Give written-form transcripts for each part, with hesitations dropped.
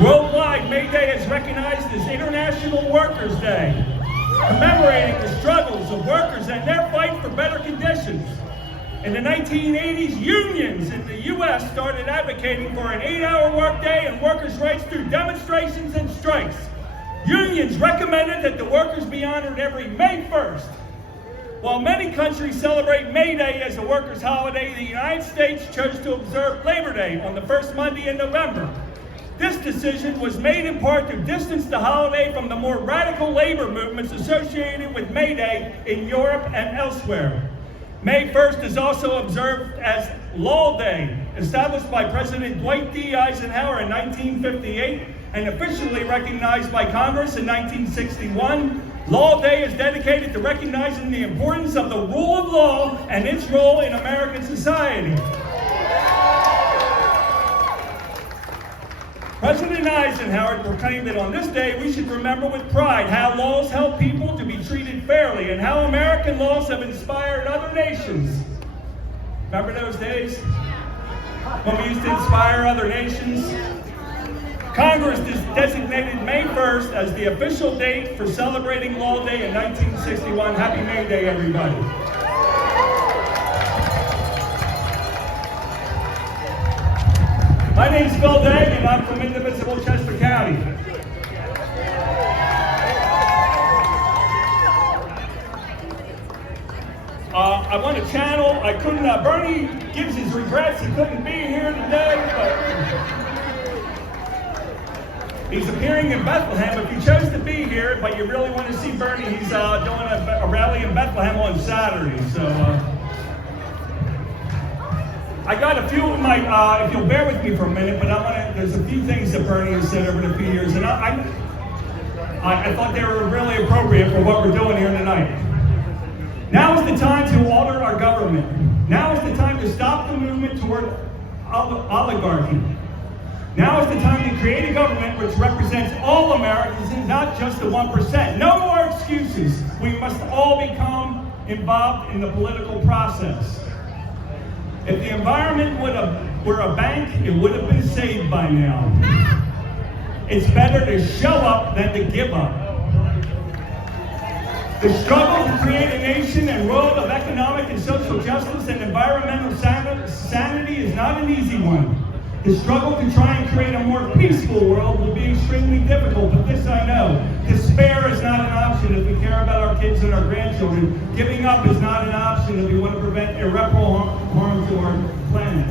Worldwide, May Day is recognized as International Workers' Day, commemorating the struggles of workers and their fight for better conditions. In the 1980s, unions in the U.S. started advocating for an 8-hour workday and workers' rights through demonstrations and strikes. Unions recommended that the workers be honored every May 1st. While many countries celebrate May Day as a workers' holiday, the United States chose to observe Labor Day on the first Monday in November. This decision was made in part to distance the holiday from the more radical labor movements associated with May Day in Europe and elsewhere. May 1st is also observed as Law Day, established by President Dwight D. Eisenhower in 1958 and officially recognized by Congress in 1961. Law Day is dedicated to recognizing the importance of the rule of law and its role in American society. President Eisenhower proclaimed that on this day we should remember with pride how laws help people to be treated fairly and how American laws have inspired other nations. Remember those days when we used to inspire other nations? Congress designated May 1st as the official date for celebrating Law Day in 1961. Happy May Day, everybody. My name's Phil Degg, and I'm from indivisible Chester County. I want to channel, Bernie gives his regrets he couldn't be here today, but he's appearing in Bethlehem. If you chose to be here, but you really want to see Bernie, he's doing a rally in Bethlehem on Saturday, so... I got a few of my, if you'll bear with me for a minute, but there's a few things that Bernie has said over the few years, and I thought they were really appropriate for what we're doing here tonight. Now is the time to alter our government. Now is the time to stop the movement toward oligarchy. Now is the time to create a government which represents all Americans and not just the 1%. No more excuses. We must all become involved in the political process. If the environment were a bank, it would have been saved by now. It's better to show up than to give up. The struggle to create a nation and world of economic and social justice and environmental sanity is not an easy one. The struggle to try and create a more peaceful world will be extremely difficult, but this I know. Despair is not an option if we care about our kids and our grandchildren. Giving up is not an option if we want to prevent irreparable harm to our planet.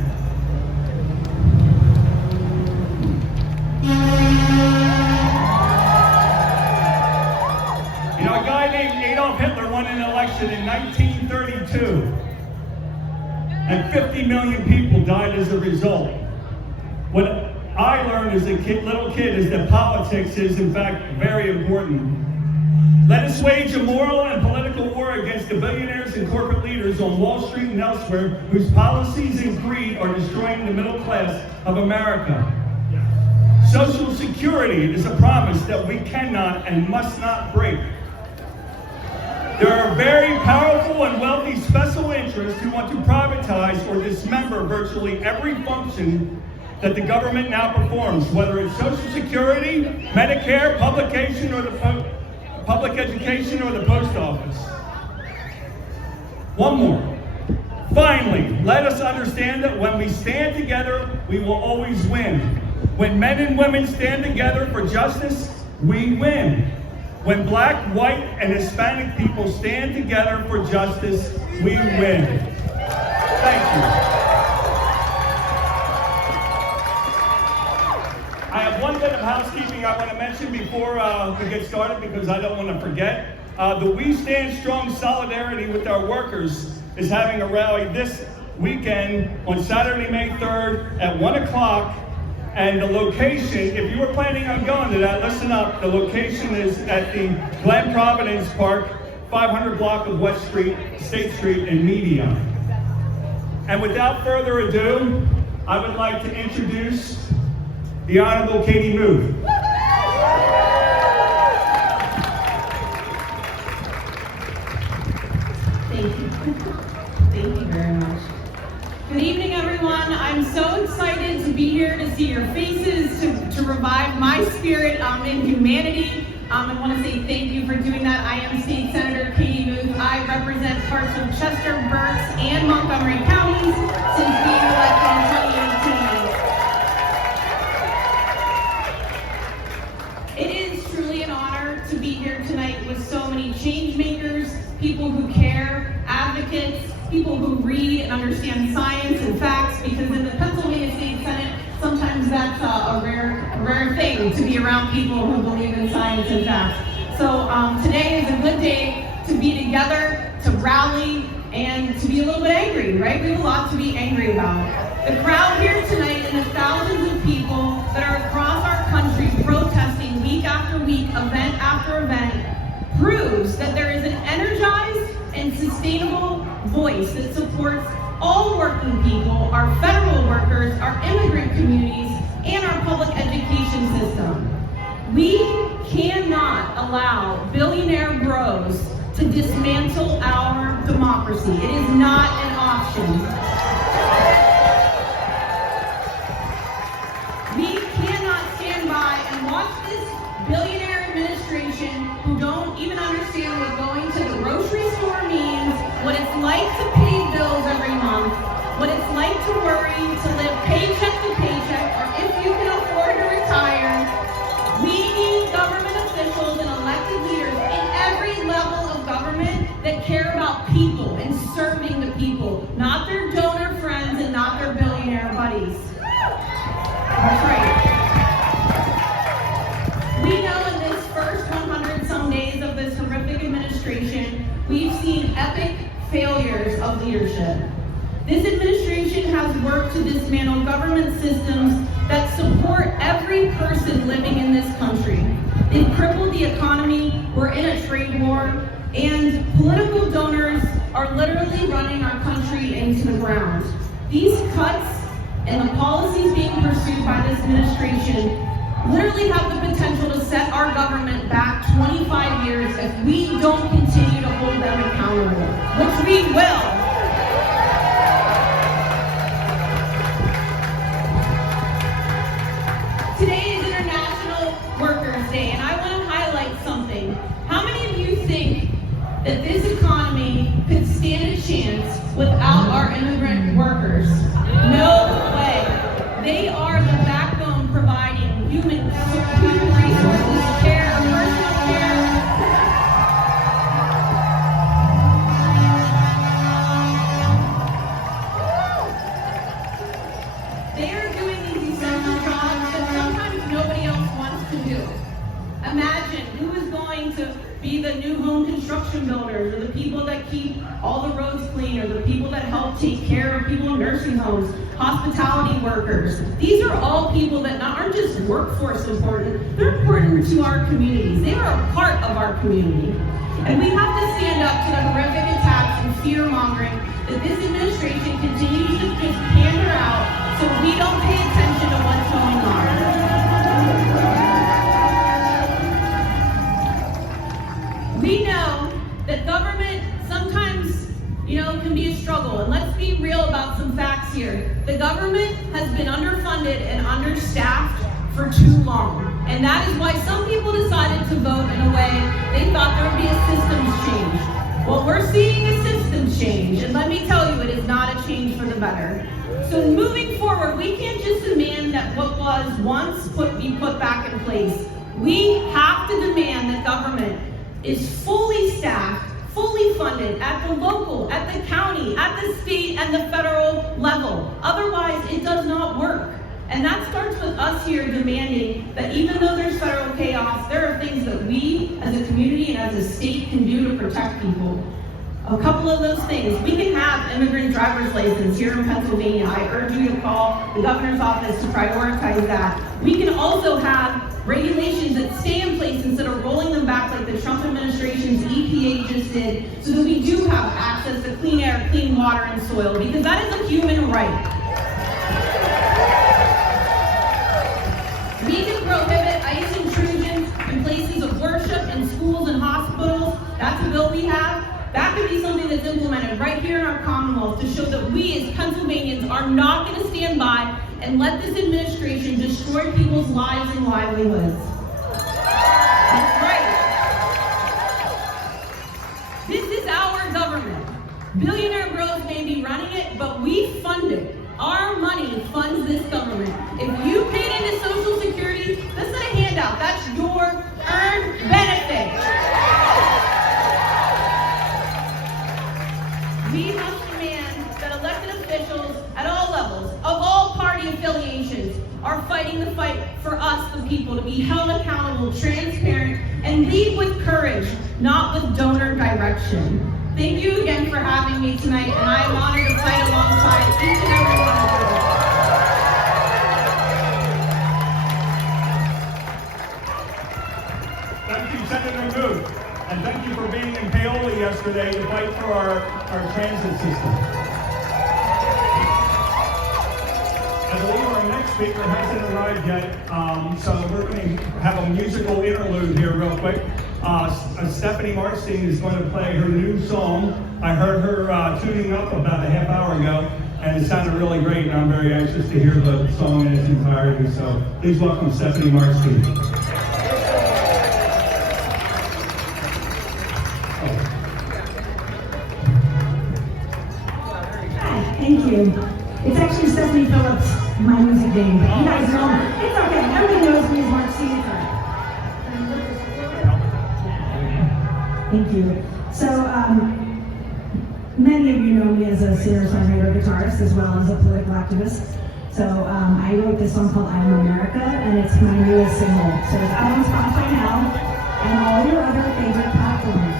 You know, a guy named Adolf Hitler won an election in 1932, and 50 million people died as a result. What I learned as a little kid is that politics is, in fact, very important. Let us wage a moral and political war against the billionaires and corporate leaders on Wall Street and elsewhere whose policies and greed are destroying the middle class of America. Social Security is a promise that we cannot and must not break. There are very powerful and wealthy special interests who want to privatize or dismember virtually every function that the government now performs, whether it's Social Security, Medicare, public education, or the post office. One more. Finally, let us understand that when we stand together, we will always win. When men and women stand together for justice, we win. When black, white, and Hispanic people stand together for justice, we win. Thank you. I have one bit of housekeeping I want to mention before we get started because I don't want to forget. The We Stand Strong Solidarity with Our Workers is having a rally this weekend on Saturday, May 3rd at 1 o'clock. And the location, if you were planning on going to that, listen up. The location is at the Glen Providence Park, 500 block of West Street, State Street in Media. And without further ado, I would like to introduce the Honorable Katie Move. Thank you. Thank you very much. Good evening, everyone. I'm so excited to be here to see your faces, to revive my spirit in humanity. I want to say thank you for doing that. I am State Senator Katie Muth. I represent parts of Chester, Berks, and Montgomery counties since being elected in 2018. It is truly an honor to be here tonight with so many change makers, people who care, advocates, people who read and understand science and facts, because in the Pennsylvania State Senate, sometimes that's a rare thing to be around people who believe in science and facts. So today is a good day to be together, to rally, and to be a little bit angry, right? We have a lot to be angry about. The crowd here tonight and the thousands of people that are across our country protesting week after week, event after event, proves that there is an energized and sustainable voice that supports all working people, our federal workers, our immigrant communities, and our public education system. We cannot allow billionaire bros to dismantle our democracy. It is not an option. We cannot stand by and watch this billionaire administration who don't even understand what going to the grocery store means, what it's like to pay bills every month, what it's like to worry, to live paycheck to paycheck, or if you can afford to retire. We need government officials and elected leaders in every level of government that care about people and serving the people, not their donor friends and not their billionaire buddies. That's right. We know in this first 100 some days of this horrific administration, we've seen epic failures of leadership. This administration has worked to dismantle government systems that support every person living in this country. They've crippled the economy, we're in a trade war, and political donors are literally running our country into the ground. These cuts and the policies being pursued by this administration literally have the potential to set our government back 25 years if we don't continue to hold them accountable, which we will. Today is International Workers' Day, and I want to highlight something. How many of you think that this economy could stand a chance without our immigrant workers? No way. They are the backbone providing human resources, care, personal care. They are doing these essential jobs that sometimes nobody else wants to do. Imagine who is going to be the new home construction builders, or the people that keep all the roads clean, or the people that help take care of people in nursing homes, hospitality workers. These are all people that aren't just workforce important, they're important to our communities. They are a part of our community. And we have to stand up to the horrific attacks and fear-mongering that this administration continues to just pander out so we don't pay attention to what's going on. We know that government sometimes, can be a struggle. And let's be real about some facts here. The government has been underfunded and understaffed for too long. And that is why some people decided to vote in a way they thought there would be a systems change. Well, we're seeing a systems change. And let me tell you, it is not a change for the better. So moving forward, we can't just demand that what was once be put back in place. We have to demand that government is fully staffed, fully funded at the local, at the county, at the state, and the federal level. Otherwise, it does not work. And that starts with us here demanding that even though there's federal chaos, there are things that we as a community and as a state can do to protect people. A couple of those things. We can have immigrant driver's license here in Pennsylvania. I urge you to call the governor's office to prioritize that. We can also have regulations that stay in place instead of rolling them back like the Trump administration's EPA just did, so that we do have access to clean air, clean water, and soil, because that is a human right. We can prohibit ICE intrusions in places of worship, in schools and hospitals. That's a bill we have. That could be something that's implemented right here in our Commonwealth to show that we as Pennsylvanians are not going to stand by and let this administration destroy people's lives and livelihoods. That's right. This is our government. Billionaire bros may be running it, but we fund it. Our money funds this government. If you paid into Social Security, that's not a handout. That's your earned benefit. We must demand that elected officials at all levels, of all party affiliations, are fighting the fight for us, the people, to be held accountable, transparent, and lead with courage, not with donor direction. Thank you again for having me tonight, and I am honored to fight alongside each and every one of you. Thank you, Senator Moot, and thank you for being in Paola yesterday to fight for our transit system. I believe our next speaker hasn't arrived yet, so we're going to have a musical interlude here real quick. Stephanie Marstein is going to play her new song. I heard her tuning up about a half hour ago, and it sounded really great, and I'm very anxious to hear the song in its entirety. So please welcome Stephanie Marstein. Hi, thank you. It's actually Stephanie Phillips, my music name. But you guys know, it's okay. Everybody knows me as Marstein. Thank you. So, many of you know me as a singer-songwriter, guitarist, as well as a political activist. So, I wrote this song called I Am America, and it's my newest single. So it's out on Spotify now, and all your other favorite platforms.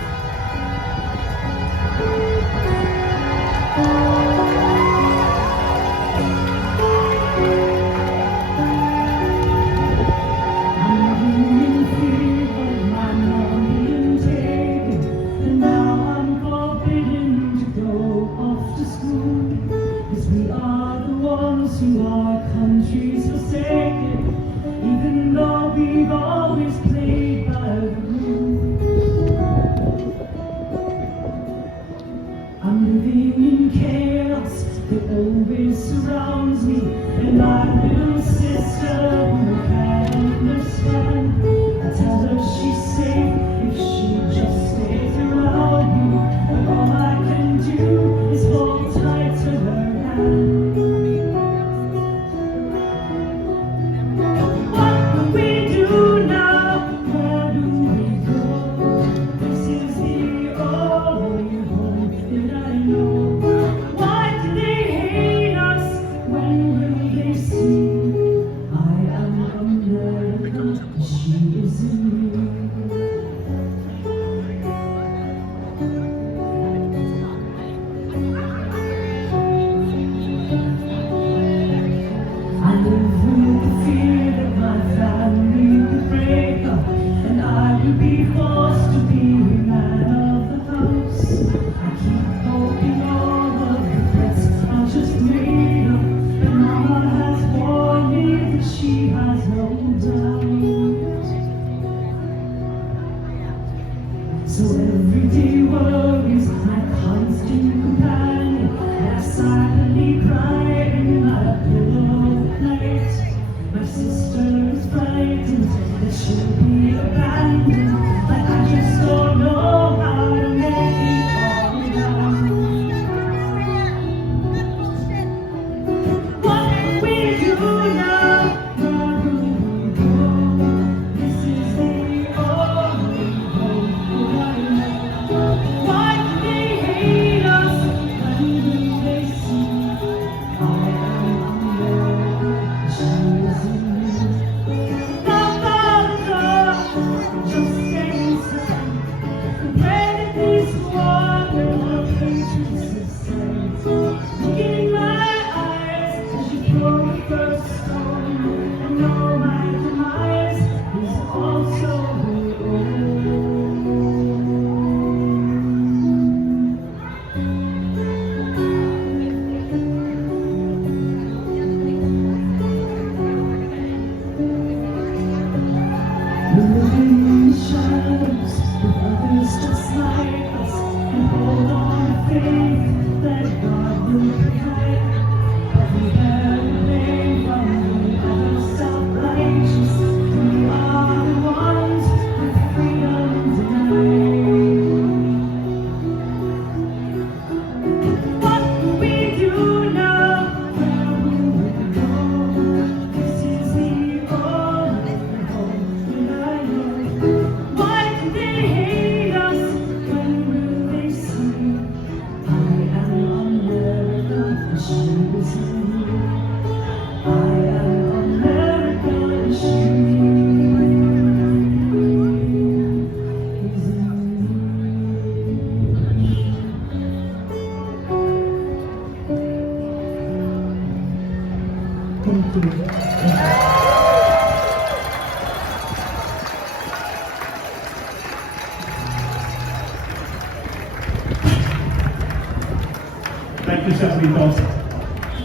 Stephanie Dawson. I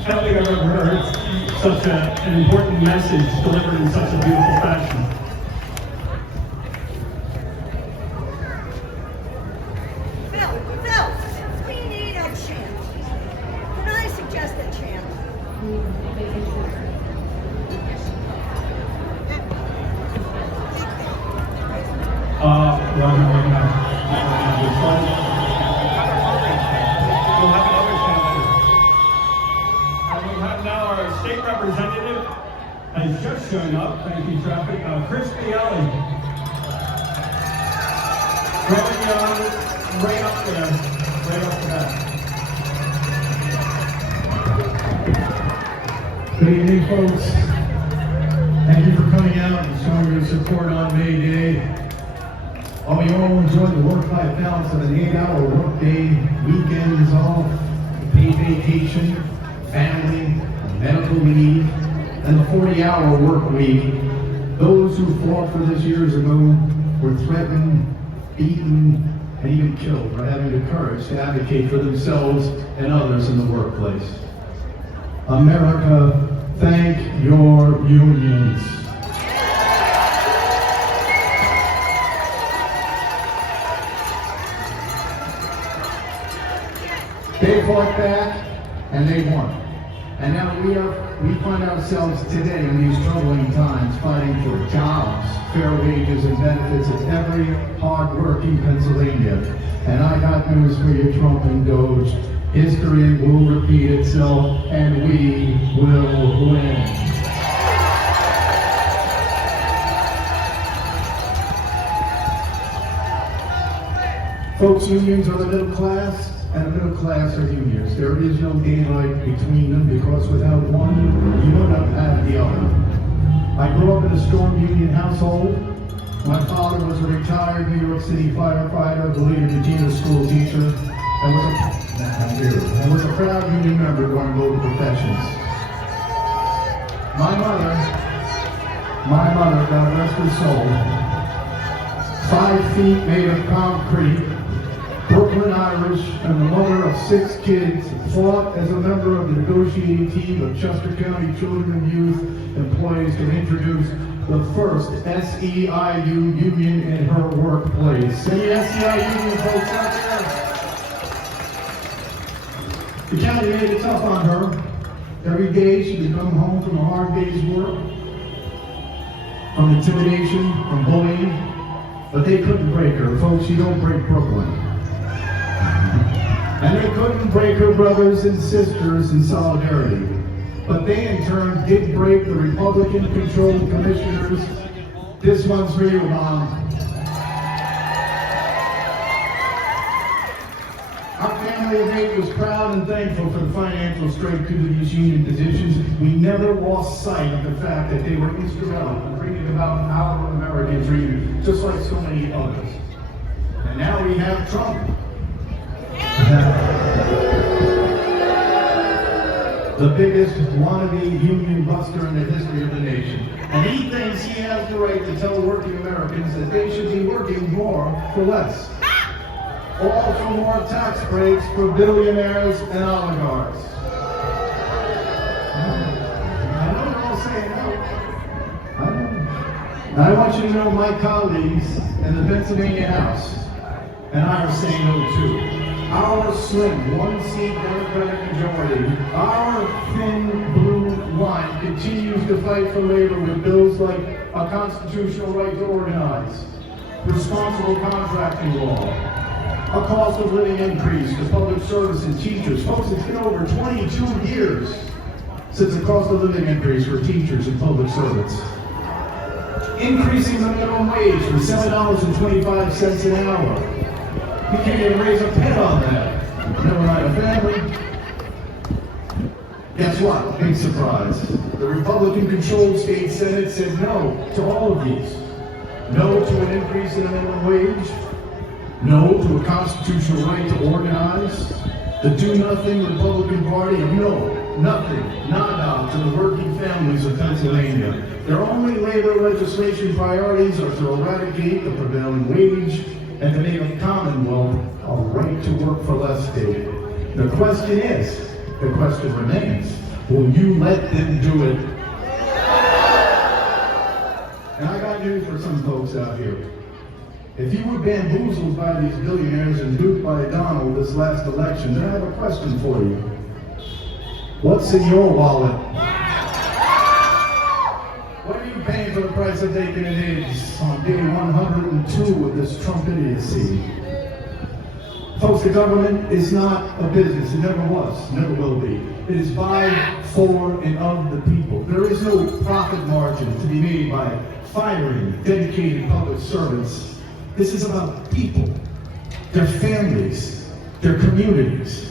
don't think I've ever heard such an important message delivered in such a beautiful fashion. Phil, we need a chant. Can I suggest a chant? Now our state representative has just shown up. Thank you, traffic. Chris Bialy. Right up there. Right up there. Good evening, folks. Thank you for coming out and showing your support on May Day. I hope you all enjoy the work-life balance of an 8-hour workday, weekends off, paid vacation, family, medical leave, and the 40-hour work week. Those who fought for this years ago were threatened, beaten, and even killed for having the courage to advocate for themselves and others in the workplace. America, thank your unions. They fought back and they won. And now we find ourselves today in these troubling times fighting for jobs, fair wages, and benefits of every hard-working Pennsylvania. And I got news for you, Trump and Doge. History will repeat itself, and we will win. Folks, unions are the middle class, and the middle class are unions. There is no daylight between them, because without one, you do not have the other. I grew up in a storm union household. My father was a retired New York City firefighter, the leader Regina school teacher, and was a proud union member going both professions. My mother, God rest her soul, 5 feet made of concrete, Brooklyn Irish, and the mother of 6 kids, fought as a member of the negotiating team of Chester County Children and Youth Employees to introduce the first SEIU union in her workplace. Any SEIU union folks out there? The county made it tough on her. Every day she would come home from a hard day's work, from intimidation, from bullying, but they couldn't break her. Folks, you don't break Brooklyn. And they couldn't break her brothers and sisters in solidarity. But they in turn did break the Republican-controlled commissioners. This one's for you, Mom. Our family of 8 was proud and thankful for the financial strength to these union positions. We never lost sight of the fact that they were instrumental in bringing about our American dream, just like so many others. And now we have Trump. The biggest wannabe union buster in the history of the nation. And he thinks he has the right to tell working Americans that they should be working more for less. All for more tax breaks for billionaires and oligarchs. I know you're all saying no. I know. Now I want you to know my colleagues in the Pennsylvania House and I are saying no too. Our slim one-seat Democratic majority, our thin blue line continues to fight for labor with bills like a constitutional right to organize, responsible contracting law, a cost of living increase to public service and teachers. Folks, it's been over 22 years since the cost of living increase for teachers and public servants. Increasing the minimum wage from $7.25 an hour. You can't even raise a pet on that. Never mind a family. Guess what? Big surprise. The Republican-controlled state Senate said no to all of these. No to an increase in the minimum wage. No to a constitutional right to organize. The do-nothing Republican Party, and no, nothing, nada to the working families of Pennsylvania. Their only labor legislation priorities are to eradicate the prevailing wage and to make a Commonwealth a right to work for less state. The question is, The question remains, will you let them do it? And I got news for some folks out here. If you were bamboozled by these billionaires and duped by Donald this last election, then I have a question for you. What's in your wallet? What are you paying for the price of bacon and eggs on day 102 of this Trump idiocy? Folks, the government is not a business. It never was, never will be. It is by, for, and of the people. There is no profit margin to be made by firing dedicated public servants. This is about people, their families, their communities.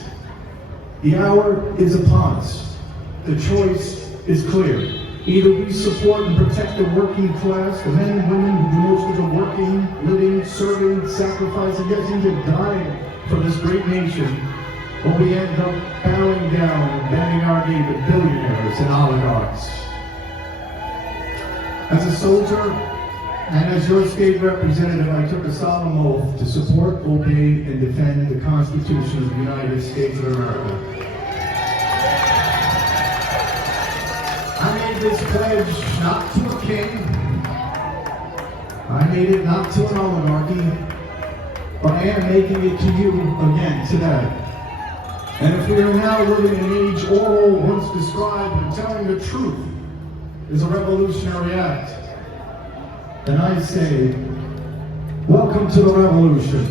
The hour is upon us. The choice is clear. Either we support and protect the working class, the men and women who do most of the working, living, serving, sacrificing, yes, even dying for this great nation, or we end up bowing down and bending our knee to billionaires and oligarchs. As a soldier, and as your state representative, I took a solemn oath to support, obey, and defend the Constitution of the United States of America. I made this pledge not to a king. I made it not to an oligarchy, but I am making it to you again today. And if we are now living in an age Orwell once described when telling the truth is a revolutionary act, then I say, welcome to the revolution.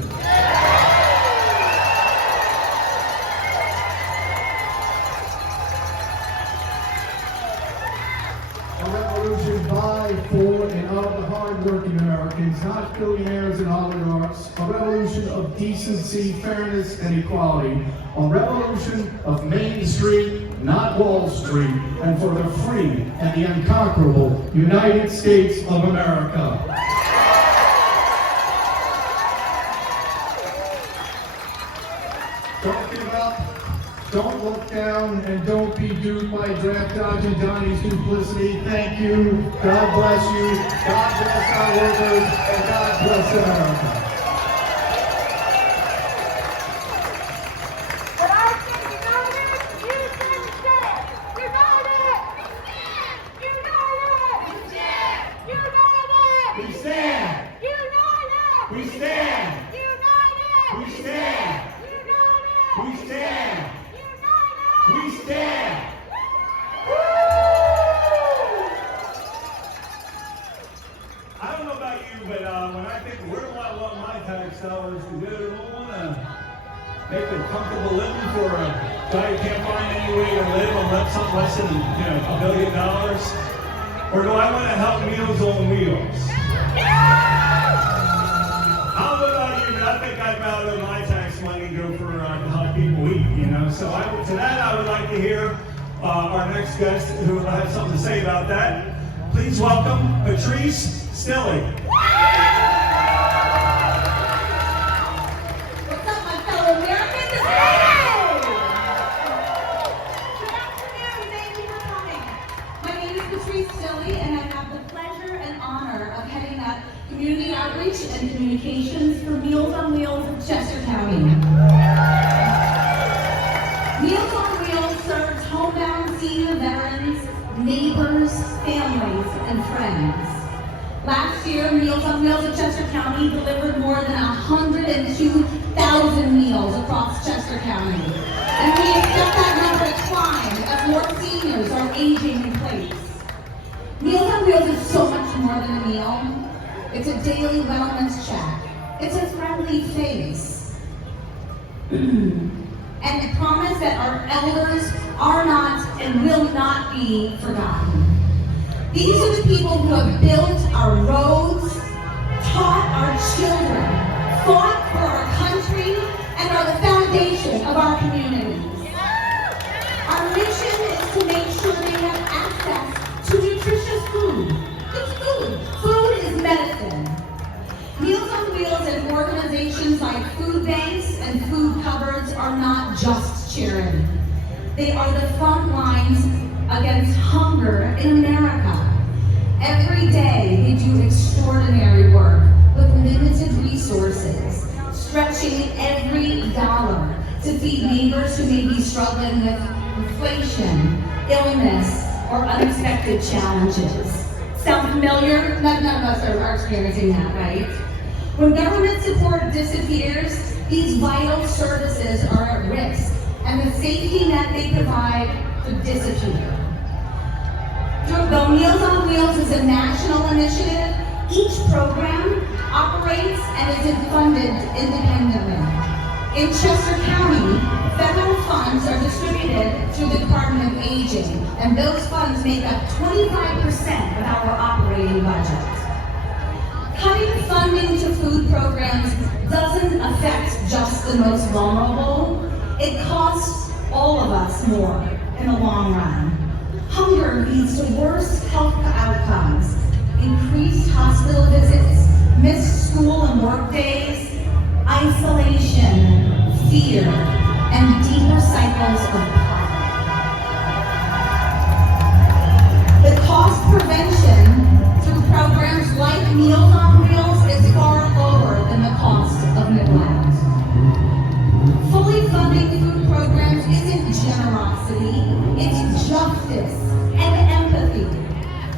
A revolution by, for, and of the hard-working Americans, not billionaires and oligarchs. A revolution of decency, fairness, and equality. A revolution of Main Street, not Wall Street, and for the free and the unconquerable United States of America. Don't give up, don't look down, and don't be duped by draft dodging Donnie's duplicity. Thank you, God bless you, God bless our workers, and God bless America. We stand! We stand! We stand! We stand! We stand! I don't know about you, but when I think where do I want my tax dollars to go, do I want to make a comfortable living for a guy who can't find any way to live on something less than $1 billion? Or do I want to help Meals on Wheels? I don't know about you, but I think I'd rather my tax money go for to help people eat, So to that, I would like to hear our next guest who has something to say about that. Please welcome Patrice Stilley. What's up, my fellow Americans? Good afternoon, thank you for coming. My name is Patrice Stilley, and I have the pleasure and honor of heading up Community Outreach and Communications for Meals on Wheels of Chester County. Meals on Wheels serves homebound senior veterans, neighbors, families, and friends. Last year, Meals on Wheels of Chester County delivered more than 102,000 meals across Chester County. And we expect that number to climb as more seniors are aging in place. Meals on Wheels is so much more than a meal. It's a daily wellness check. It's a friendly face. And a promise that our elders are not and will not be forgotten. These are the people who have built our roads, taught our children, fought for our country, and are the foundation of our communities. Our mission is to make sure they have access to nutritious food. It's food. Food is medicine. Meals on Wheels and organizations like food banks and food cupboards are not just charity. They are the front lines against hunger in America. Every day they do extraordinary work with limited resources, stretching every dollar to feed neighbors who may be struggling with inflation, illness, or unexpected challenges. Sound familiar? None of us are experiencing that, right? When government support disappears, these vital services are at risk, and the safety net they provide could disappear. Though Meals on Wheels is a national initiative, each program operates and is funded independently. In Chester County, federal funds are distributed through the Department of Aging, and those funds make up 25% of our operating budget. Cutting funding to food programs doesn't affect just the most vulnerable. It costs all of us more in the long run. Hunger leads to worse health outcomes, increased hospital visits, missed school and work days, isolation, fear, and deeper cycles of poverty. The cost prevention through programs like Meals on Wheels is far lower than the cost of neglect. Fully funding food programs isn't generosity, it's justice and empathy.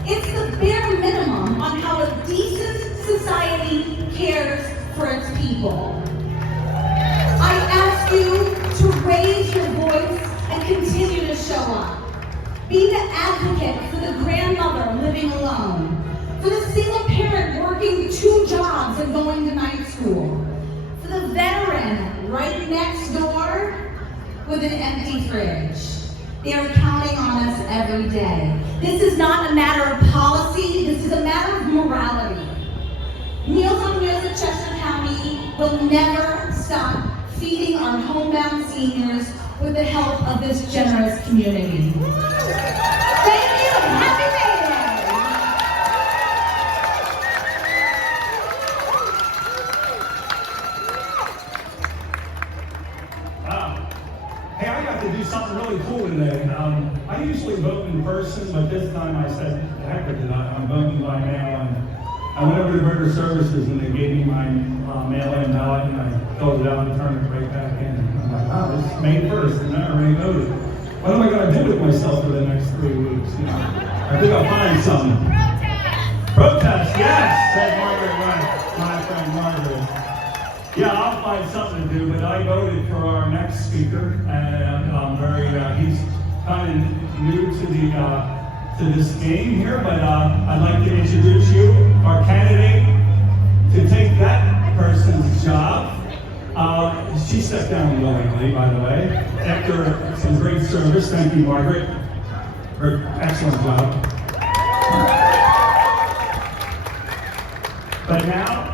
It's the bare minimum on how a decent society cares for its people. I ask you to raise your voice and continue to show up. Be the advocate for the grandmother living alone, for the single parent working 2 jobs and going to night school, for the veteran right next door with an empty fridge. They are counting on us every day. This is not a matter of policy, this is a matter of morality. Meals on Wheels in Chester County will never stop feeding our homebound seniors with the help of this generous community. Thank you, and happy May Day! Wow. Hey, I got to do something really cool today. I usually vote in person, but this time I said, heck with it, I'm voting by mail. And I went over to Burger Services and they gave me my mail-in ballot and I filled it out and turned it right back in. I'm like, wow, this is May 1st and I already voted. What am I going to do with myself for the next 3 weeks? You know, I think I'll find something. Protest, yes, said Margaret Wright, my friend Margaret. Yeah, I'll find something to do, but I voted for our next speaker, and I'm very, he's kind of new to this game here, but I'd like to introduce you, our candidate, to take that person's job. She stepped down willingly, by the way, after some great service. Thank you, Margaret, for an excellent job. But now,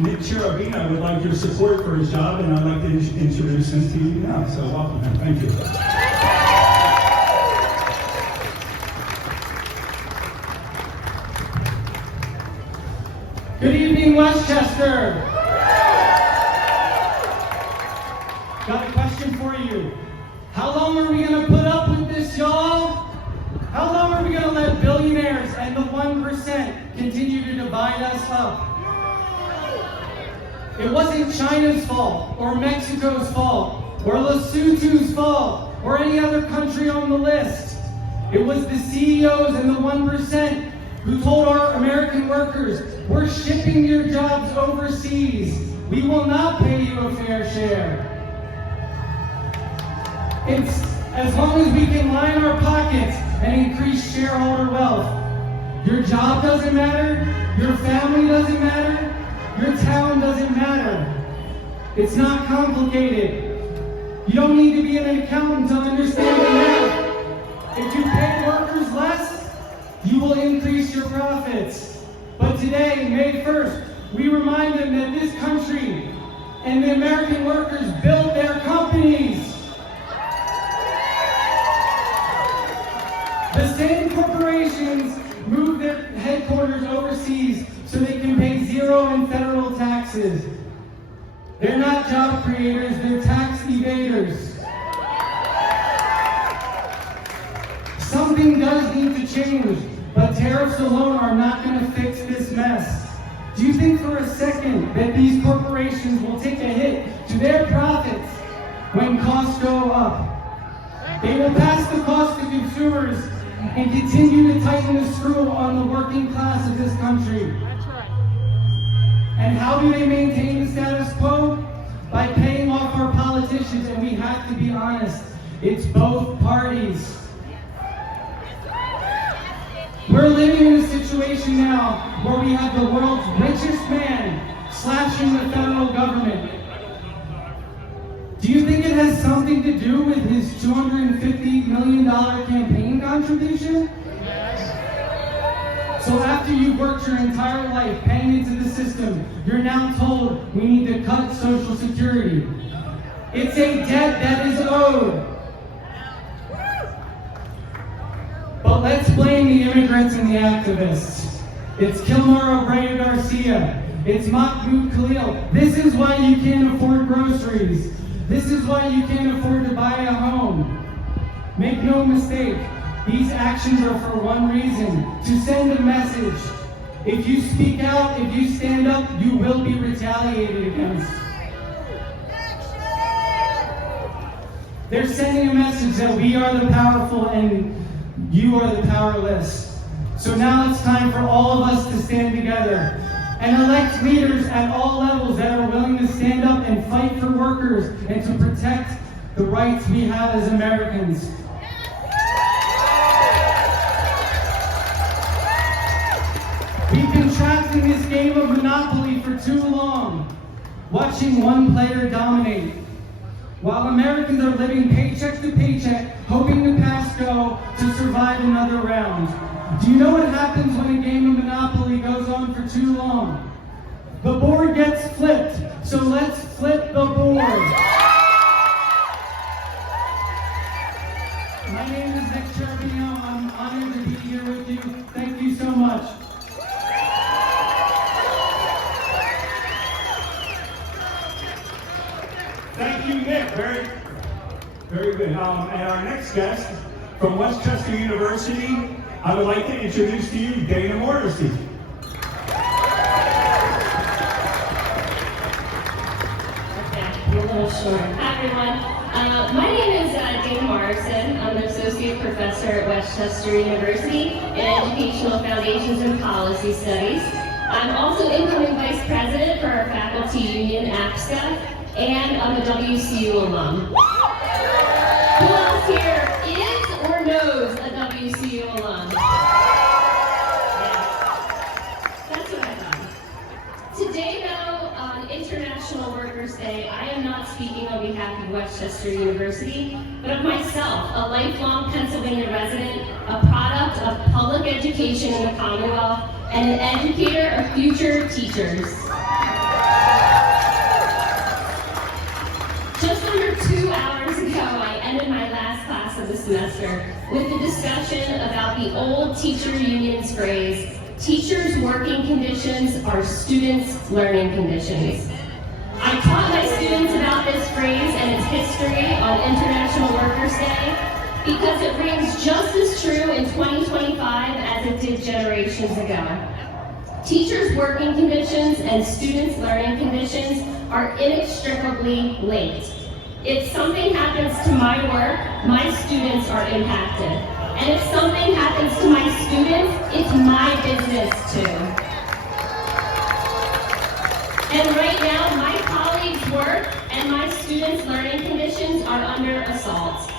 Nick Cherubino would like your support for his job, and I'd like to introduce him to you now. So welcome him. Thank you. Good evening, Westchester. Got a question for you. How long are we going to put up with this, y'all? How long are we going to let billionaires and the 1% continue to divide us up? It wasn't China's fault, or Mexico's fault, or Lesotho's fault, or any other country on the list. It was the CEOs and the 1% who told our American workers, we're shipping your jobs overseas. We will not pay you a fair share. It's as long as we can line our pockets and increase shareholder wealth. Your job doesn't matter, your family doesn't matter, your town doesn't matter. It's not complicated. You don't need to be an accountant to understand the math. If you pay workers less, you will increase your profits. But today, May 1st, we remind them that this country and the American workers built their companies. The same corporations move their headquarters overseas so they can pay zero in federal taxes. They're not job creators, they're tax evaders. Something does need to change, but tariffs alone are not going to fix this mess. Do you think for a second that these corporations will take a hit to their profits when costs go up? They will pass the cost to consumers and continue to tighten the screw on the working class of this country. And how do they maintain the status quo? By paying off our politicians, and we have to be honest, it's both parties. We're living in a situation now where we have the world's richest man slashing the federal government. Do you think it has something to do with his $250 million campaign contribution? So after you've worked your entire life paying into the system, you're now told we need to cut Social Security. It's a debt that is owed. But let's blame the immigrants and the activists. It's Kilmar O'Brien Garcia. It's Mahmoud Khalil. This is why you can't afford groceries. This is why you can't afford to buy a home. Make no mistake, these actions are for one reason, to send a message. If you speak out, if you stand up, you will be retaliated against. They're sending a message that we are the powerful and you are the powerless. So now it's time for all of us to stand together and elect leaders at all levels that are willing to stand up and fight for workers and to protect the rights we have as Americans. We've been trapped in this game of Monopoly for too long, watching one player dominate, while Americans are living paycheck to paycheck, hoping to pass go to survive another round. Do you know what happens when a game of Monopoly goes on for too long? The board gets flipped, so let's flip the board. My name is Nick Cherubino. I'm honored to be here with you. Thank you so much. Thank you, Nick. Very good. And our next guest from Westchester University, I would like to introduce to you Dana Morrissey. Okay, I'm a little short. Hi, everyone. My name is Dana Morrison. I'm an associate professor at Westchester University in Educational Foundations and Policy Studies. I'm also incoming vice president for our faculty union, APSCA, and I'm a WCU alum. Who else here is or knows a WCU alum? Yeah. That's what I thought. Today, though, on International Workers' Day, I am not speaking on behalf of Westchester University, but of myself, a lifelong Pennsylvania resident, a product of public education in the Commonwealth, and an educator of future teachers. Just under 2 hours ago, I ended my last class of the semester with a discussion about the old teacher union's phrase, teachers' working conditions are students' learning conditions. I taught my students about this phrase and its history on International Workers' Day because it rings just as true in 2025 as it did generations ago. Teachers' working conditions and students' learning conditions are inextricably linked. If something happens to my work, my students are impacted. And if something happens to my students, it's my business too. And right now, my colleagues' work and my students' learning conditions are under assault.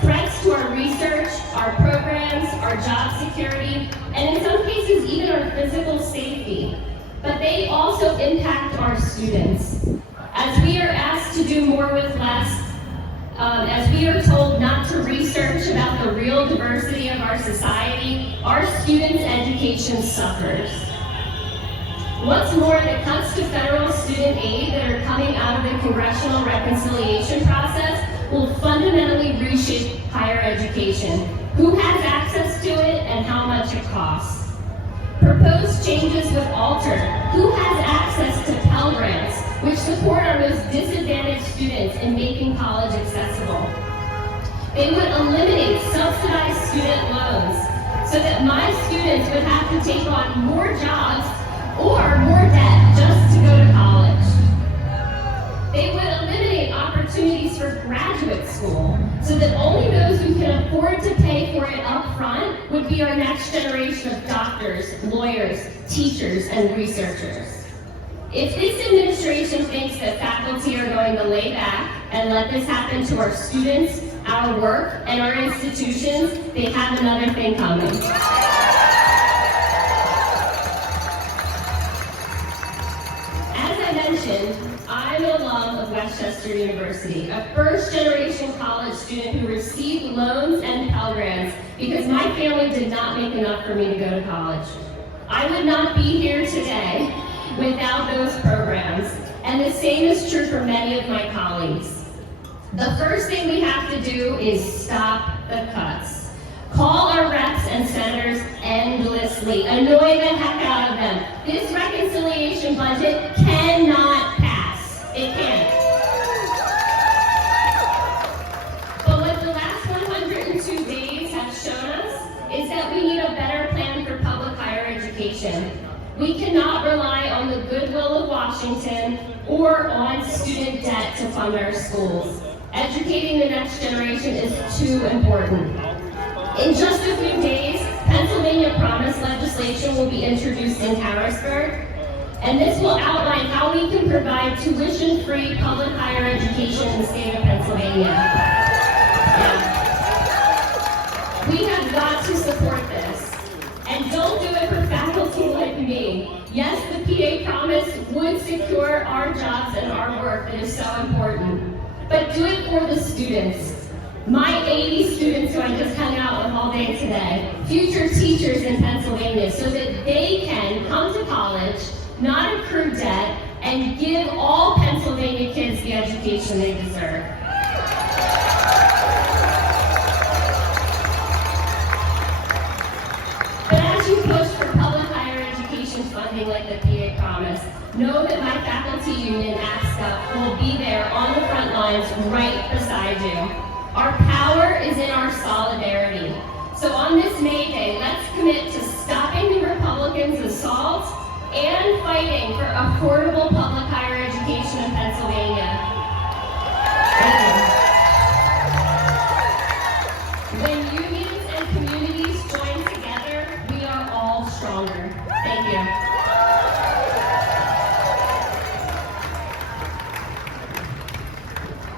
Threats to our research, our programs, our job security, and in some cases even our physical safety. But they also impact our students. As we are asked to do more with less, as we are told not to research about the real diversity of our society, our students' education suffers. What's more, the cuts to federal student aid that are coming out of the congressional reconciliation process will fundamentally reshape higher education. Who has access to it and how much it costs? Proposed changes would alter who has access to Pell Grants, which support our most disadvantaged students in making college accessible. They would eliminate subsidized student loans so that my students would have to take on more jobs or more debt just to go to college. They would eliminate opportunities for graduate school so that only those teachers, and researchers. If this administration thinks that faculty are going to lay back and let this happen to our students, our work, and our institutions, they have another thing coming. As I mentioned, I'm an alum of Westchester University, a first-generation college student who received loans and Pell Grants because my family did not make enough for me to go to college. I would not be here today without those programs, and the same is true for many of my colleagues. The first thing we have to do is stop the cuts. Call our reps and senators endlessly. Annoy the heck out of them. This reconciliation budget cannot pass. It can't. But what the last 102 days have shown us is that we need a better plan for public higher education. We cannot rely on the goodwill of Washington or on student debt to fund our schools. Educating the next generation is too important. In just a few days, Pennsylvania Promise legislation will be introduced in Harrisburg, and this will outline how we can provide tuition-free public higher education in the state of Pennsylvania. Yeah. We have got to support this, and don't do it for faculty like me. Yes, the PA Promise would secure our jobs and our work that is so important. But do it for the students. My 80 students who I just hung out with all day today, future teachers in Pennsylvania, so that they can come to college, not accrue debt, and give all Pennsylvania kids the education they deserve. But as you push for public higher education funding like the PA Promise, know that my faculty union, ASCA, will be there on the front lines right beside you. Our power is in our solidarity. So on this May Day, let's commit to stopping the Republicans' assault and fighting for affordable public higher education in Pennsylvania. When unions and communities join together, we are all stronger. Thank you.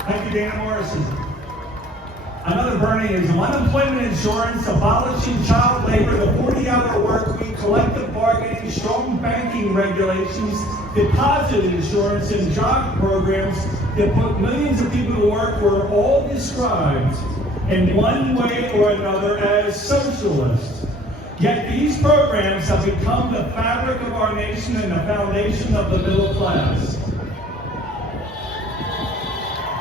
Thank you, Dana Morrison. Another burning is unemployment insurance, abolishing child labor, the 40-hour work week, collective bargaining, strong banking regulations, deposit insurance, and job programs that put millions of people to work were all described in one way or another as socialist. Yet these programs have become the fabric of our nation and the foundation of the middle class.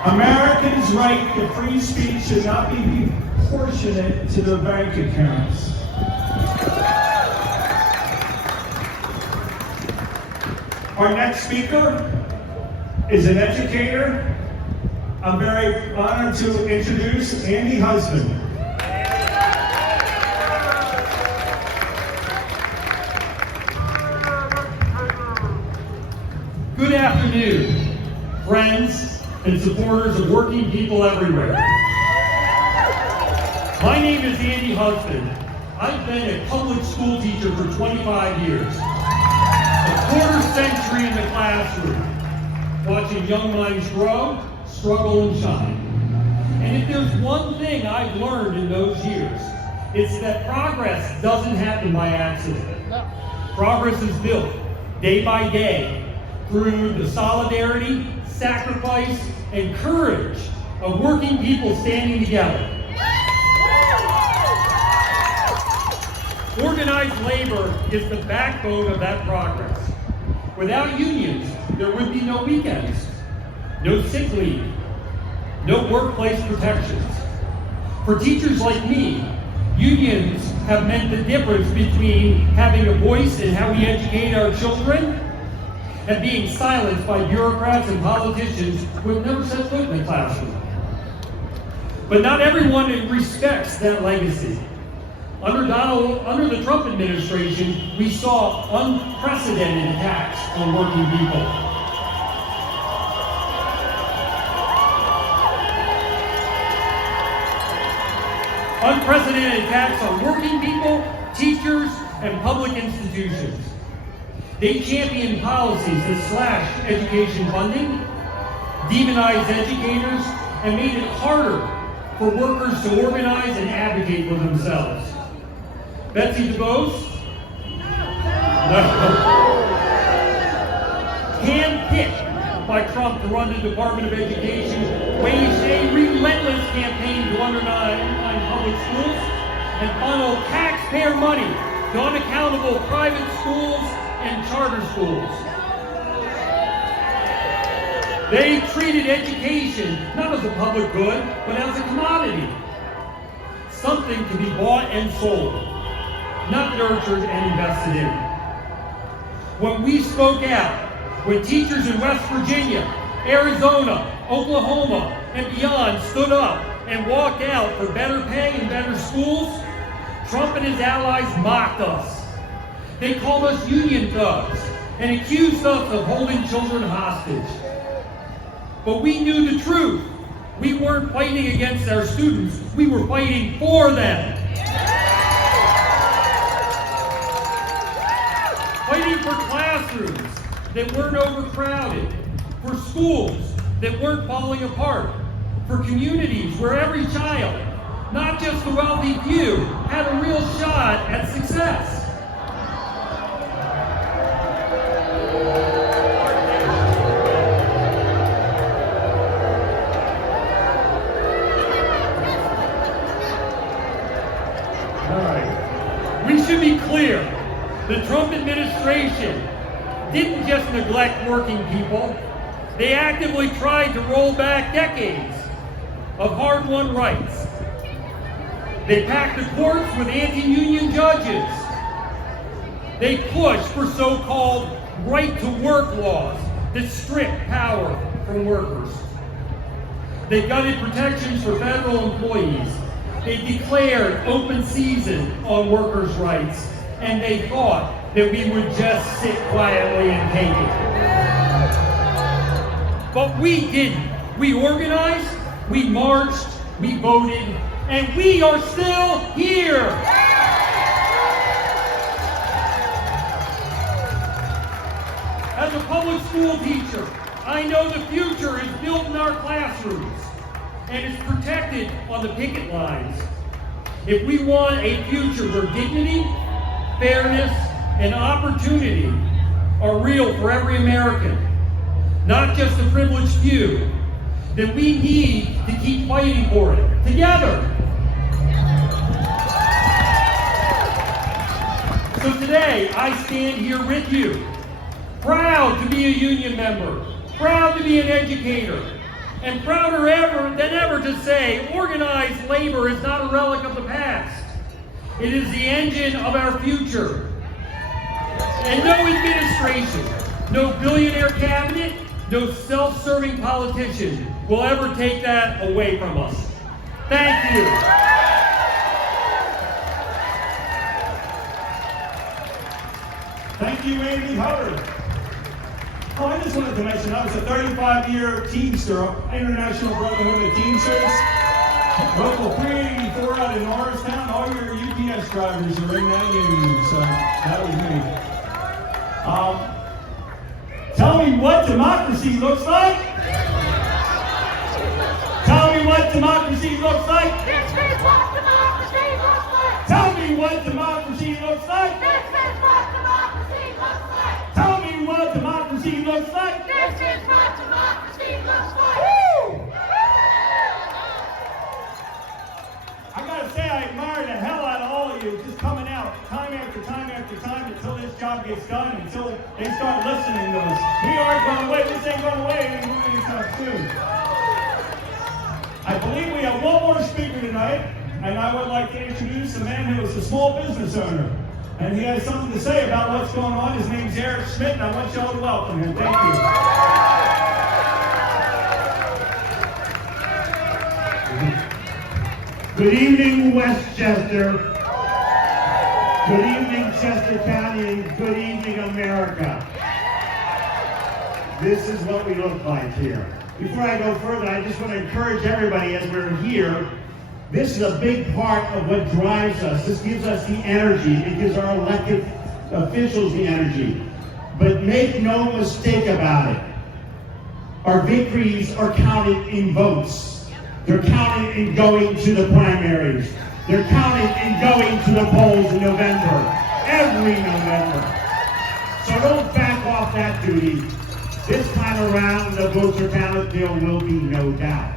Americans' right to free speech should not be proportionate to their bank accounts. Our next speaker is an educator. I'm very honored to introduce Andy Husband. Good afternoon, friends and supporters of working people everywhere. My name is Andy Husband. I've been a public school teacher for 25 years. A quarter century in the classroom, watching young minds grow, struggle, and shine. And if there's one thing I've learned in those years, it's that progress doesn't happen by accident. Progress is built day by day through the solidarity, sacrifice, and courage of working people standing together. Organized labor is the backbone of that progress. Without unions, there would be no weekends, no sick leave, no workplace protections. For teachers like me, unions have meant the difference between having a voice in how we educate our children and being silenced by bureaucrats and politicians who have never set foot in the classroom. But not everyone respects that legacy. Under the Trump administration, we saw unprecedented attacks on working people. Unprecedented attacks on working people, teachers, and public institutions. They championed policies that slashed education funding, demonized educators, and made it harder for workers to organize and advocate for themselves. Betsy DeVos? No. Handpicked by Trump to run the Department of Education, waged a relentless campaign to undermine public schools and funnel taxpayer money to unaccountable private schools and charter schools. They treated education not as a public good, but as a commodity. Something to be bought and sold, not nurtured and invested in. When we spoke out, when teachers in West Virginia, Arizona, Oklahoma, and beyond stood up and walked out for better pay and better schools, Trump and his allies mocked us. They called us union thugs and accused us of holding children hostage. But we knew the truth. We weren't fighting against our students. We were fighting for them. Fighting for classrooms that weren't overcrowded, for schools that weren't falling apart, for communities where every child, not just the wealthy few, had a real shot at success. We should be clear, the Trump administration didn't just neglect working people, they actively tried to roll back decades of hard-won rights. They packed the courts with anti-union judges. They pushed for so-called right-to-work laws that strip power from workers. They gutted protections for federal employees. They declared open season on workers' rights, and they thought that we would just sit quietly and take it. But we didn't. We organized, we marched, we voted, and we are still here. As a public school teacher, I know the future is built in our classrooms and is protected on the picket lines. If we want a future where dignity, fairness, and opportunity are real for every American, not just the privileged few, then we need to keep fighting for it together. So today, I stand here with you, proud to be a union member, proud to be an educator, and prouder than ever to say organized labor is not a relic of the past. It is the engine of our future. And no administration, no billionaire cabinet, no self-serving politician will ever take that away from us. Thank you. Thank you, Andy Hubbard. Oh, I just wanted to mention, I was a 35-year Teamster, International Brotherhood of Teamsters, local 384 out in Norristown. All your UPS drivers are in that union, so that was me. Tell me what democracy looks like. Tell me what democracy looks like. This is what democracy looks like. Tell me what democracy looks like. This is what democracy looks like. Tell me what democracy looks like. This is what democracy looks like. Woo! I gotta say, I admire the hell out of all of you just coming out time after time after time until this job gets done, until they start listening to us. We aren't going away. This ain't going away anytime soon. I believe we have one more speaker tonight, and I would like to introduce a man who is a small business owner. And he has something to say about what's going on. His name's Eric Schmidt, and I want y'all to welcome him. Thank you. Good evening, Westchester. Good evening, Chester County, and good evening, America. This is what we look like here. Before I go further, I just want to encourage everybody as we're here. This is a big part of what drives us. This gives us the energy. It gives our elected officials the energy. But make no mistake about it. Our victories are counted in votes. They're counted in going to the primaries. They're counted in going to the polls in November. Every November. So don't back off that duty. This time around, the votes are counted. There will be no doubt.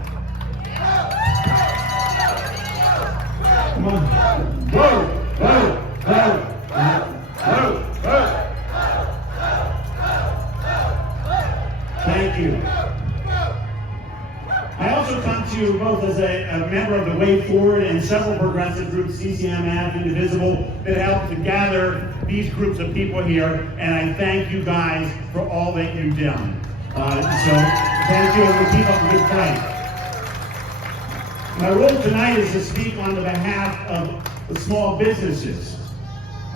Come on. Vote, vote, vote, vote, vote. Thank you. I also come to you both as a member of the Way Forward and several progressive groups, CCMF, Indivisible, that helped to gather these groups of people here, and I thank you guys for all that you've done. So thank you, and we'll keep up a good fight. My role tonight is to speak on the behalf of the small businesses.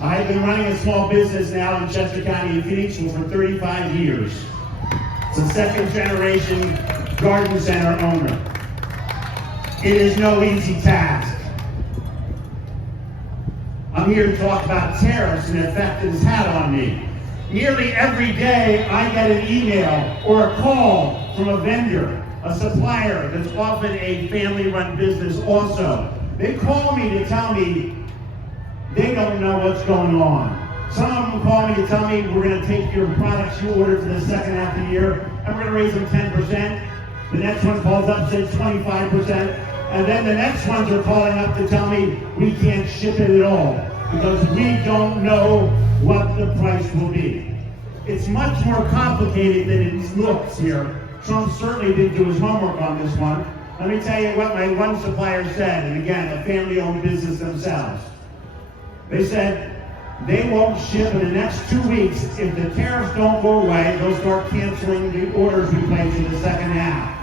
I've been running a small business now in Chester County and Phoenix for 35 years. It's a second generation garden center owner. It is no easy task. I'm here to talk about tariffs and the effect it has had on me. Nearly every day I get an email or a call from a vendor, a supplier that's often a family-run business also. They call me to tell me they don't know what's going on. Some of them call me to tell me we're going to take your products you ordered for the second half of the year and we're going to raise them 10%. The next one calls up and says 25%. And then the next ones are calling up to tell me we can't ship it at all because we don't know what the price will be. It's much more complicated than it looks here. Trump certainly didn't do his homework on this one. Let me tell you what my one supplier said, and again, a family-owned business themselves. They said they won't ship in the next 2 weeks. If the tariffs don't go away, they'll start canceling the orders we place in the second half.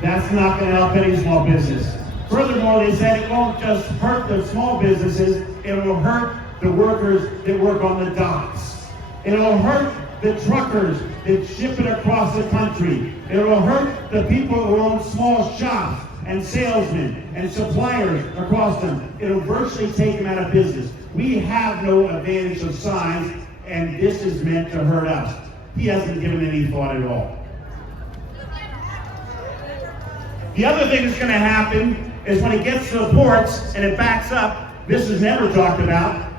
That's not going to help any small business. Furthermore, they said it won't just hurt the small businesses, it will hurt the workers that work on the docks. It will hurt the truckers that ship it across the country. It will hurt the people who own small shops and salesmen and suppliers across them. It'll virtually take them out of business. We have no advantage of size, and this is meant to hurt us. He hasn't given any thought at all. The other thing that's going to happen is when it gets to the ports and it backs up, this is never talked about,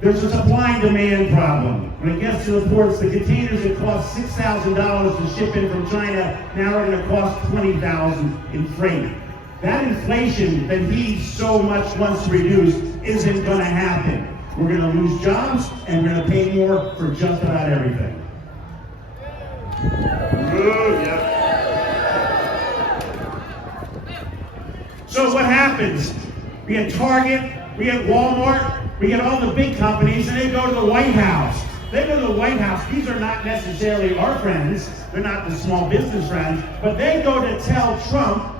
there's a supply and demand problem. When it gets to the ports, the containers that cost $6,000 to ship in from China now are going to cost $20,000 in freight. That inflation that he so much wants to reduce isn't going to happen. We're going to lose jobs and we're going to pay more for just about everything. Ooh, yeah. So what happens? We get Target, we get Walmart, we get all the big companies, and they go to the White House. They go to the White House. These are not necessarily our friends. They're not the small business friends. But they go to tell Trump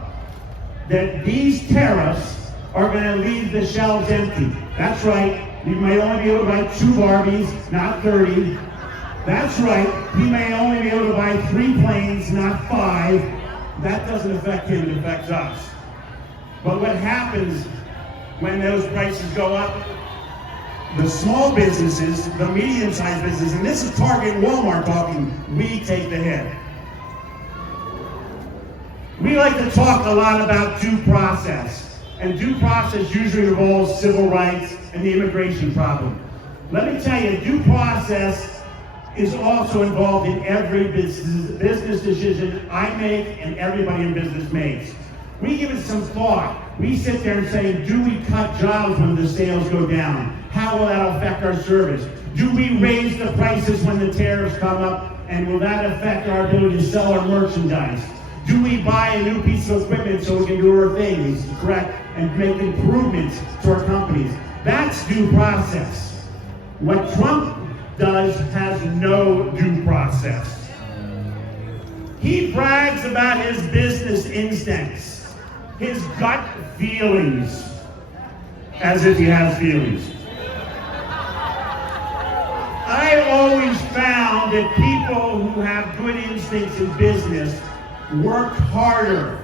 that these tariffs are going to leave the shelves empty. That's right. You may only be able to buy 2 Barbies, not 30. That's right. He may only be able to buy 3 planes, not 5. That doesn't affect him. It affects us. But what happens when those prices go up? The small businesses, the medium-sized businesses, and this is Target and Walmart talking, we take the hit. We like to talk a lot about due process, and due process usually involves civil rights and the immigration problem. Let me tell you, due process is also involved in every business decision I make and everybody in business makes. We give it some thought. We sit there and say, do we cut jobs when the sales go down? How will that affect our service? Do we raise the prices when the tariffs come up? And will that affect our ability to sell our merchandise? Do we buy a new piece of equipment so we can do our things, correct, and make improvements to our companies? That's due process. What Trump does has no due process. He brags about his business instincts, his gut feelings, as if he has feelings. I always found that people who have good instincts in business work harder,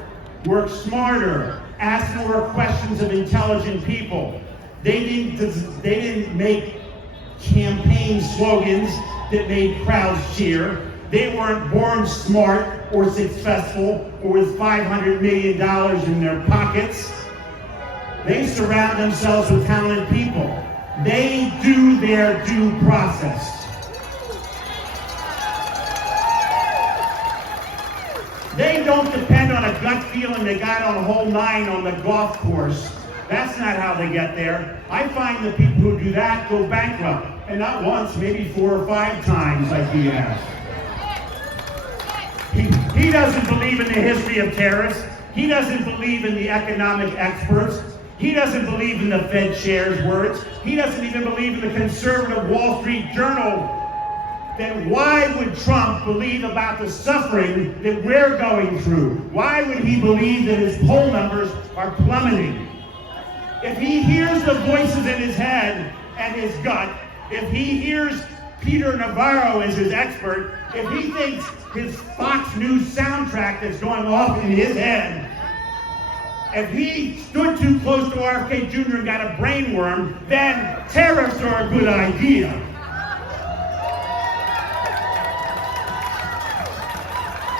work smarter, ask more questions of intelligent people. They didn't make campaign slogans that made crowds cheer. They weren't born smart or successful or with $500 million in their pockets. They surround themselves with talented people. They do their due process. They don't depend on a gut feeling they got on hole 9 on the golf course. That's not how they get there. I find the people who do that go bankrupt. And not once, maybe 4 or 5 times like he has. He doesn't believe in the history of terrorists. He doesn't believe in the economic experts. He doesn't believe in the Fed chair's words. He doesn't even believe in the conservative Wall Street Journal. Then why would Trump believe about the suffering that we're going through? Why would he believe that his poll numbers are plummeting? If he hears the voices in his head and his gut, if he hears Peter Navarro as his expert, if he thinks his Fox News soundtrack that's going off in his head, if he stood too close to RFK Jr. and got a brainworm, then tariffs are a good idea.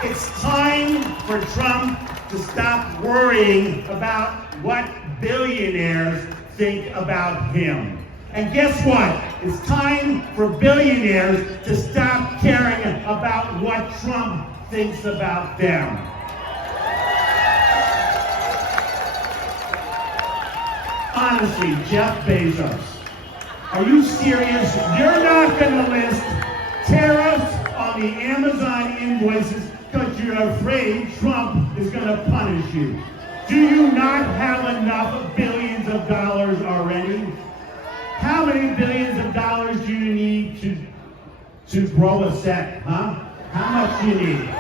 It's time for Trump to stop worrying about what billionaires think about him. And guess what? It's time for billionaires to stop caring about what Trump thinks about them. Honestly, Jeff Bezos, are you serious? You're not going to list tariffs on the Amazon invoices because you're afraid Trump is going to punish you. Do you not have enough billions of dollars already? How many billions of dollars do you need to grow a set, huh? How much do you need?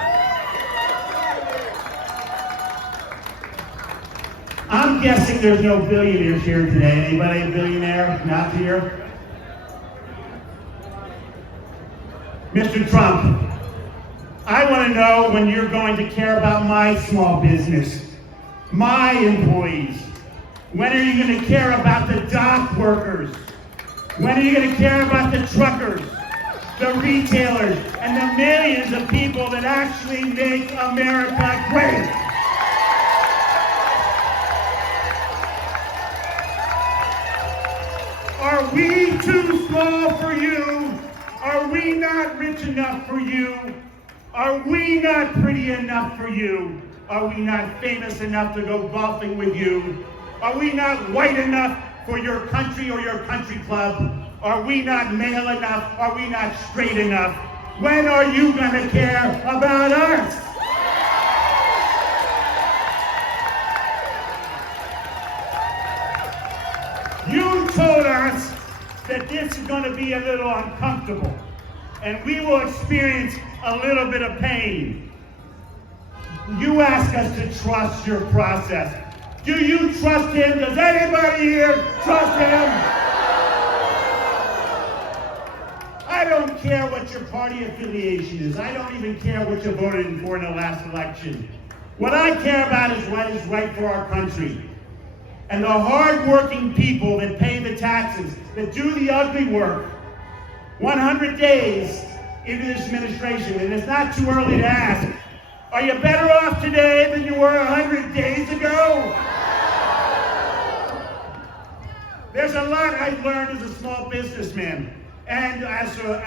I'm guessing there's no billionaires here today. Anybody a billionaire? Not here? Mr. Trump, I want to know when you're going to care about my small business, my employees. When are you going to care about the dock workers? When are you going to care about the truckers, the retailers, and the millions of people that actually make America great? Are we too small for you? Are we not rich enough for you? Are we not pretty enough for you? Are we not famous enough to go golfing with you? Are we not white enough for your country or your country club? Are we not male enough? Are we not straight enough? When are you going to care about us? You told us that this is going to be a little uncomfortable, and we will experience a little bit of pain. You ask us to trust your process. Do you trust him? Does anybody here trust him? I don't care what your party affiliation is. I don't even care what you voted for in the last election. What I care about is what is right for our country. And the hard-working people that pay the taxes, that do the ugly work, 100 days into this administration, and it's not too early to ask, are you better off today than you were 100 days ago? There's a lot I've learned as a small businessman, and also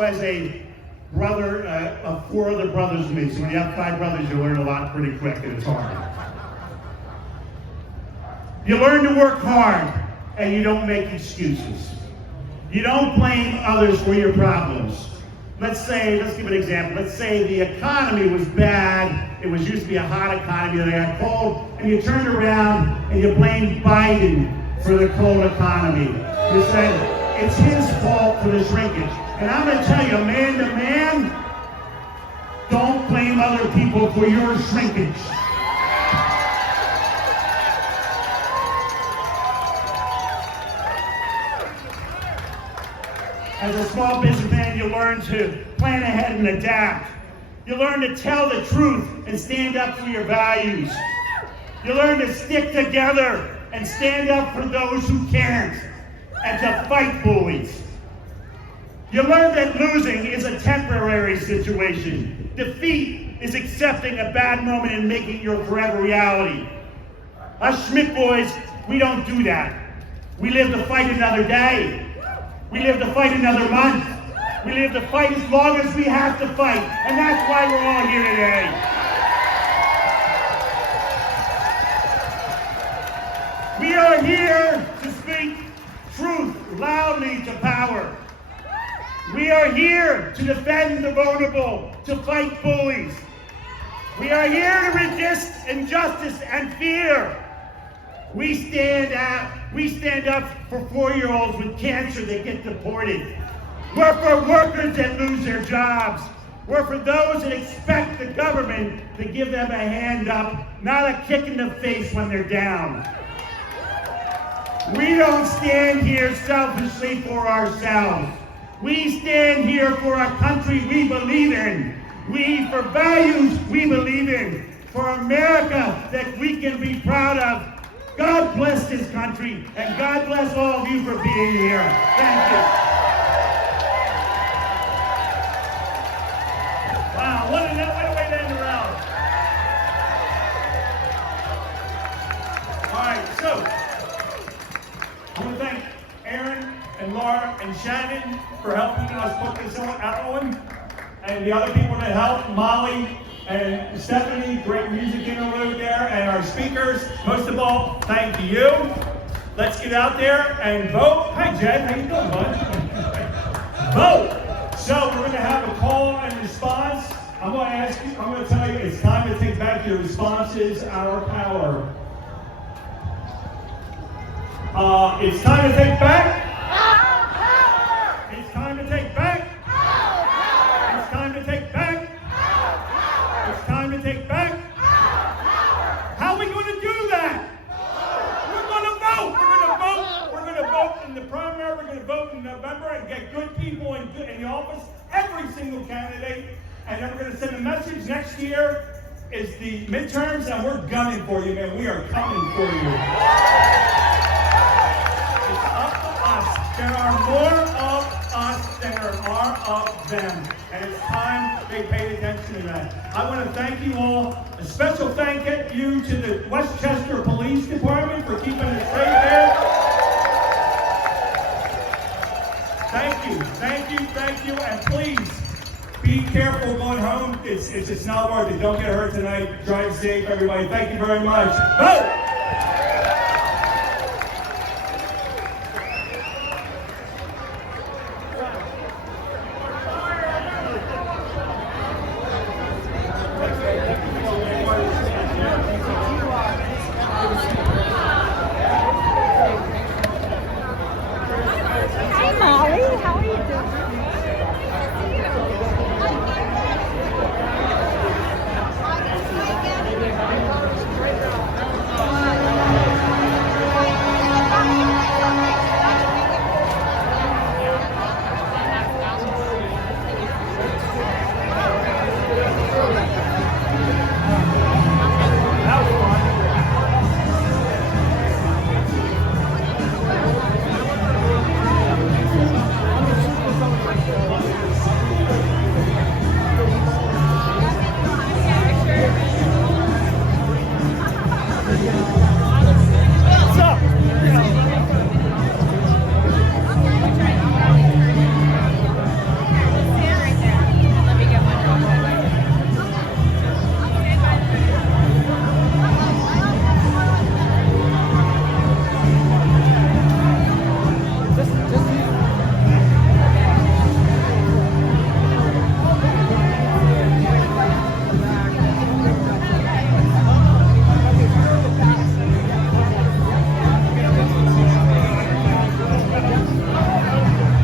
as a brother of 4 other brothers to me. So when you have 5 brothers, you learn a lot pretty quick, and it's hard. You learn to work hard, and you don't make excuses. You don't blame others for your problems. Let's give an example. Let's say the economy was bad. It was used to be a hot economy, then it got cold, and you turned around and you blamed Biden for the cold economy. You said, it's his fault for the shrinkage. And I'm going to tell you, man to man, don't blame other people for your shrinkage. As a small businessman, you learn to plan ahead and adapt. You learn to tell the truth and stand up for your values. You learn to stick together and stand up for those who can't, and to fight bullies. You learn that losing is a temporary situation. Defeat is accepting a bad moment and making your forever reality. Us Schmidt boys, we don't do that. We live to fight another day. We live to fight another month. We live to fight as long as we have to fight. And that's why we're all here today. We are here to speak truth loudly to power. We are here to defend the vulnerable, to fight bullies. We are here to resist injustice and fear. We stand up for 4-year-olds with cancer that get deported. We're for workers that lose their jobs. We're for those that expect the government to give them a hand up, not a kick in the face when they're down. We don't stand here selfishly for ourselves. We stand here for a country we believe in. For values we believe in. For America that we can be proud of. God bless this country, and God bless all of you for being here. Thank you. Wow, what a way to end the rally. All right, so I want to thank Aaron and Laura and Shannon for helping us put this on, and the other people that helped, Molly and Stephanie, great music interlude there, and our speakers. Most of all, thank you. Let's get out there and vote. Hi, Jed. How you doing, bud? Vote. So we're going to have a call and response. I'm going to tell you, it's time to take back your responses, our power. It's time to take back. It's time to take back. It's time to take back. It's time to take back. How are we going to do that? We're going to vote. We're going to vote in the primary. We're going to vote in November and get good people in the office, every single candidate. And then we're going to send a message next year is the midterms, and we're gunning for you, man. We are coming for you. It's up to us. There are more of us than there are of them. And it's time they paid attention to that. I want to thank you all. A special thank you to the Westchester Police Department for keeping us safe there. Thank you, and please be careful going home. It's not worth it. Don't get hurt tonight. Drive safe, everybody. Thank you very much. Vote!